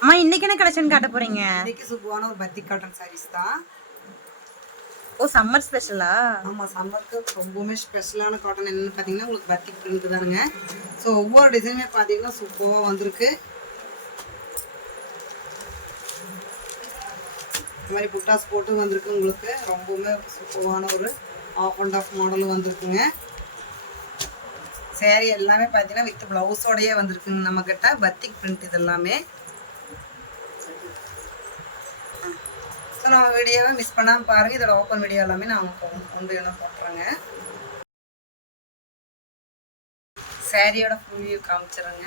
அம்மா இன்னைக்கு என்ன கலெக்ஷன் காட்ட போறீங்க? இன்னைக்கு சூப்பரான ஒரு பத்தி காட்டன் சாரீஸ் தான். ஓ சம்மர் ஸ்பெஷலா? ஆமா, சம்மருக்கு ரொம்பவுமே ஸ்பெஷலான காட்டன் என்னன்னு பார்த்தீங்கன்னா உங்களுக்கு பத்தி பிரிண்ட் தானுங்க. ஸோ ஒவ்வொரு டிசைனுமே பார்த்தீங்கன்னா சூப்பராக வந்திருக்கு. இந்த மாதிரி புட்டாஸ் போட்டு வந்திருக்கு. உங்களுக்கு ரொம்பவுமே சூப்பரான ஒரு ஆஃப் அண்ட் ஆஃப் மாடலும் வந்திருக்குங்க. சேரீ எல்லாமே பார்த்தீங்கன்னா வித் ப்ளவுஸோடையே வந்திருக்குங்க. நம்மக்கிட்ட பத்திக் பிரிண்ட் இது எல்லாமே. ஸோ நம்ம வீடியோவை மிஸ் பண்ணாமல் பாருங்கள். இதோட ஓப்பன் வீடியோ எல்லாமே நான் உங்களுக்கு ஒன்று போட்டுறேங்க. சேரீயோட ஃபுல் வியூ காமிச்சிடுறேங்க.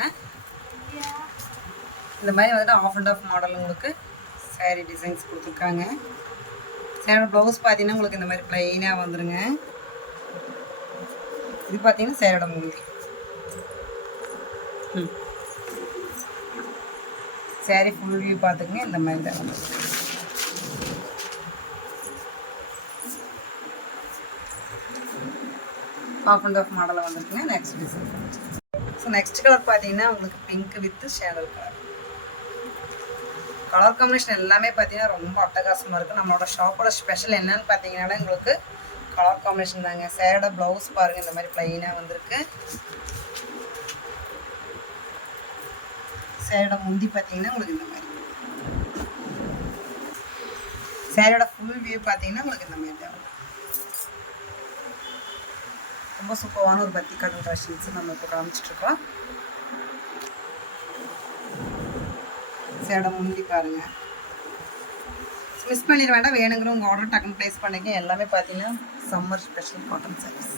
இந்த மாதிரி வந்துட்டு ஆஃப் அண்ட் ஆஃப் மாடல் உங்களுக்கு சேரீ டிசைன்ஸ் கொடுத்துருக்காங்க. சேரீயோட ப்ளவுஸ் பார்த்தீங்கன்னா உங்களுக்கு இந்த மாதிரி ப்ளைனாக வந்துடுங்க. இது பார்த்தீங்கன்னா சேரீயோட முந்தி. சேரீ ஃபுல் வியூ பார்த்துக்குங்க. இந்த மாதிரி தான் வந்து ஆஃப் அண்ட் ஆஃப் மாடலில் வந்துருக்குங்க. Next design. So next colour பார்த்தீங்கன்னா உங்களுக்கு pink with shaded colour. Colour combination எல்லாமே பார்த்தீங்கன்னா ரொம்ப அட்டகாசமாக இருக்குது. நம்மளோட ஷாப்போட ஸ்பெஷல் என்னன்னு பார்த்தீங்கன்னா உங்களுக்கு கலர் காம்பினேஷன் தாங்க. சேரோட ப்ளவுஸ் பாருங்கள் இந்த மாதிரி ப்ளைனாக வந்திருக்கு. சேரோட முந்தி பார்த்தீங்கன்னா உங்களுக்கு இந்த மாதிரி. சேரோட ஃபுல் வியூ பார்த்தீங்கன்னா உங்களுக்கு இந்த மாதிரி தான். ரொம்ப சூப்பரான ஒரு பத்தி காட்டன் கலெக்ஷன்ஸ் நம்ம இப்போ காமிச்சிட்ருக்கோம். சேரோட முந்தி பாருங்கள். மிஸ் பண்ணிட வேண்டாம். வேணுங்கிற உங்கள் ஆர்டர் டக்குன்னு ப்ளேஸ் பண்ணிங்க. எல்லாமே பார்த்தீங்கன்னா சம்மர் ஸ்பெஷல் காட்டன் சாரீஸ்.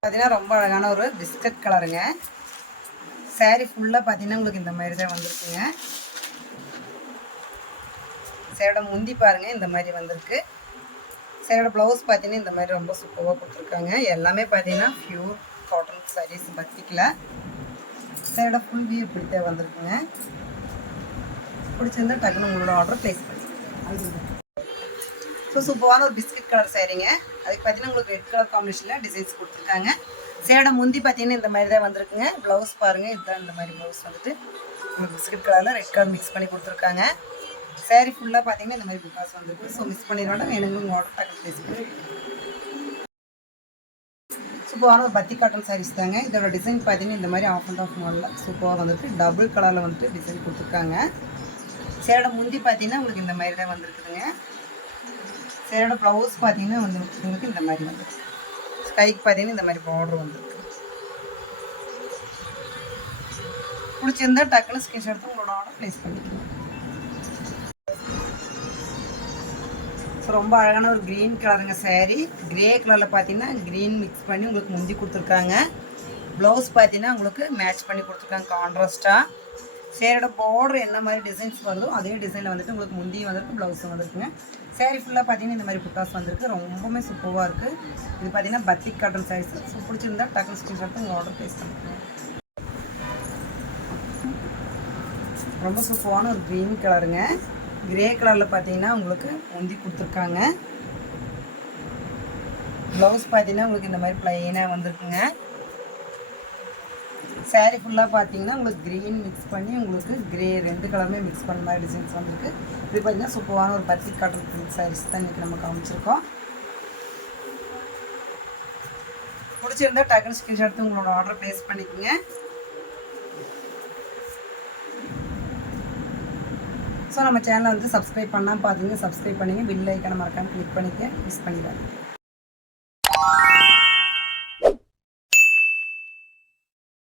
பார்த்தீங்கன்னா ரொம்ப அழகான ஒரு பிஸ்கட் கலருங்க. சேரீ ஃபுல்லாக பார்த்தீங்கன்னா உங்களுக்கு இந்த மாதிரி தான் வந்திருக்குங்க. சேரோட முந்தி பாருங்கள் இந்த மாதிரி வந்திருக்கு. சேரோட ப்ளவுஸ் பார்த்தீங்கன்னா இந்த மாதிரி ரொம்ப சூப்பராக கொடுத்துருக்காங்க. எல்லாமே பார்த்தீங்கன்னா பியூர் காட்டன் சாரீஸ் பத்திக்கில். சேரோட ஃபுல் வியூ இப்படித்தே வந்திருக்குங்க. பிடிச்சிருந்தா டக்குன்னு உங்களோட ஆர்டர் ப்ளேஸ் பண்ணிக்கோங்க. ஸோ சூப்பரான ஒரு பிஸ்கட் கலர் சேரீங்க. அதுக்கு பார்த்தீங்கன்னா உங்களுக்கு ரெட் கலர் காம்பினேஷனில் டிசைன்ஸ் கொடுத்துருக்காங்க. சேரோட முந்தி பார்த்தீங்கன்னா இந்த மாதிரி தான் வந்திருக்குங்க. ப்ளவுஸ் பாருங்கள். இதுதான் இந்த மாதிரி ப்ளவுஸ் வந்துட்டு உங்களுக்கு பிஸ்கட் கலரில் ரெட் கலர் மிக்ஸ் பண்ணி கொடுத்துருக்காங்க. சேரீ ஃபுல்லாக பார்த்தீங்கன்னா இந்த மாதிரி புக்காஸ் வந்துருக்கு. ஸோ மிஸ் பண்ணிடுவாங்க. வேணுங்க உங்கள் ஆர்டர் டக்குன்னு ப்ளேஸ் பண்ணி. சூப்பரான ஒரு பத்தி காட்டன் சாரீஸ் தாங்க. இதோட டிசைன் பார்த்தீங்கன்னா இந்த மாதிரி ஆஃப் அண்ட் ஆஃப் மாடலில் சூப்பராக வந்துட்டு டபுள் கலரில் வந்துட்டு டிசைன் கொடுத்துருக்காங்க. சேரோட முந்தி பார்த்தீங்கன்னா உங்களுக்கு இந்த மாதிரி தான் வந்துருக்குதுங்க. சேரோட ப்ளவுஸ் பார்த்தீங்கன்னா உங்களுக்கு இந்த மாதிரி வந்துருக்கு. கைக்கு பார்த்தீங்கன்னா இந்த மாதிரி பார்டர் வந்துருக்கு. பிடிச்சிருந்தா டக்குன்னு ஸ்கிரீன்ஷாட் எடுத்து உங்களோட ஆர்டர் ப்ளேஸ் பண்ணிக்கலாம். ஸோ ரொம்ப அழகான ஒரு க்ரீன் கலருங்க சேரீ. கிரே கலரில் பார்த்தீங்கன்னா க்ரீன் மிக்ஸ் பண்ணி உங்களுக்கு முந்தி கொடுத்துருக்காங்க. ப்ளவுஸ் பார்த்தீங்கன்னா உங்களுக்கு மேட்ச் பண்ணி கொடுத்துருக்காங்க கான்ட்ராஸ்ட்டாக. சேரோட பார்டர் என்ன மாதிரி டிசைன்ஸ் வருதோ அதே டிசைனில் வந்துட்டு உங்களுக்கு முந்தியும் வந்துருக்கு, ப்ளவுஸும் வந்துருக்குங்க. சேரீ ஃபுல்லாக பார்த்தீங்கன்னா இந்த மாதிரி புட்டாஸ் வந்துருக்கு. ரொம்பவுமே சூப்பராக இருக்குது. இது பார்த்தீங்கன்னா பத்திக் காட்டன் சாரீஸ். ஸோ பிடிச்சிருந்தா டக்குன்னு ஸ்கிரீன்ஷாட் உங்கள் ஆர்டர் ப்ளேஸ் பண்ணிக்கலாம். ரொம்ப சூப்பரான ஒரு க்ரீன் கலருங்க. கிரே கலரில் பார்த்தீங்கன்னா உங்களுக்கு முந்தி கொடுத்துருக்காங்க. ப்ளவுஸ் பார்த்தீங்கன்னா உங்களுக்கு இந்த மாதிரி ப்ளைனாக வந்துருக்குங்க. சேரீ ஃபுல்லாக பார்த்தீங்கன்னா உங்களுக்கு க்ரீன் மிக்ஸ் பண்ணி உங்களுக்கு கிரே ரெண்டு கலருமே மிக்ஸ் பண்ண மாதிரி டிசைன்ஸ் வந்துருக்கு. இது பார்த்தீங்கன்னா சூப்பரான ஒரு பத்தி காட்டன் பிரிண்ட் சாரீஸ் தான் இன்றைக்கி நம்ம காமிச்சிருக்கோம். பிடிச்சிருந்தா டக்குன்னு ஸ்கிரீன்ஷாட் எடுத்து உங்களோட ஆர்டர் ப்ளேஸ் பண்ணிக்கோங்க. ஸோ நம்ம சேனலை வந்து சப்ஸ்கிரைப் பண்ணால் பார்த்தீங்கன்னா சப்ஸ்கிரைப் பண்ணிங்க. பில் ஐக்கானை மறக்காமல் கிளிக் பண்ணிக்க. மிஸ் பண்ணிடாதீங்க.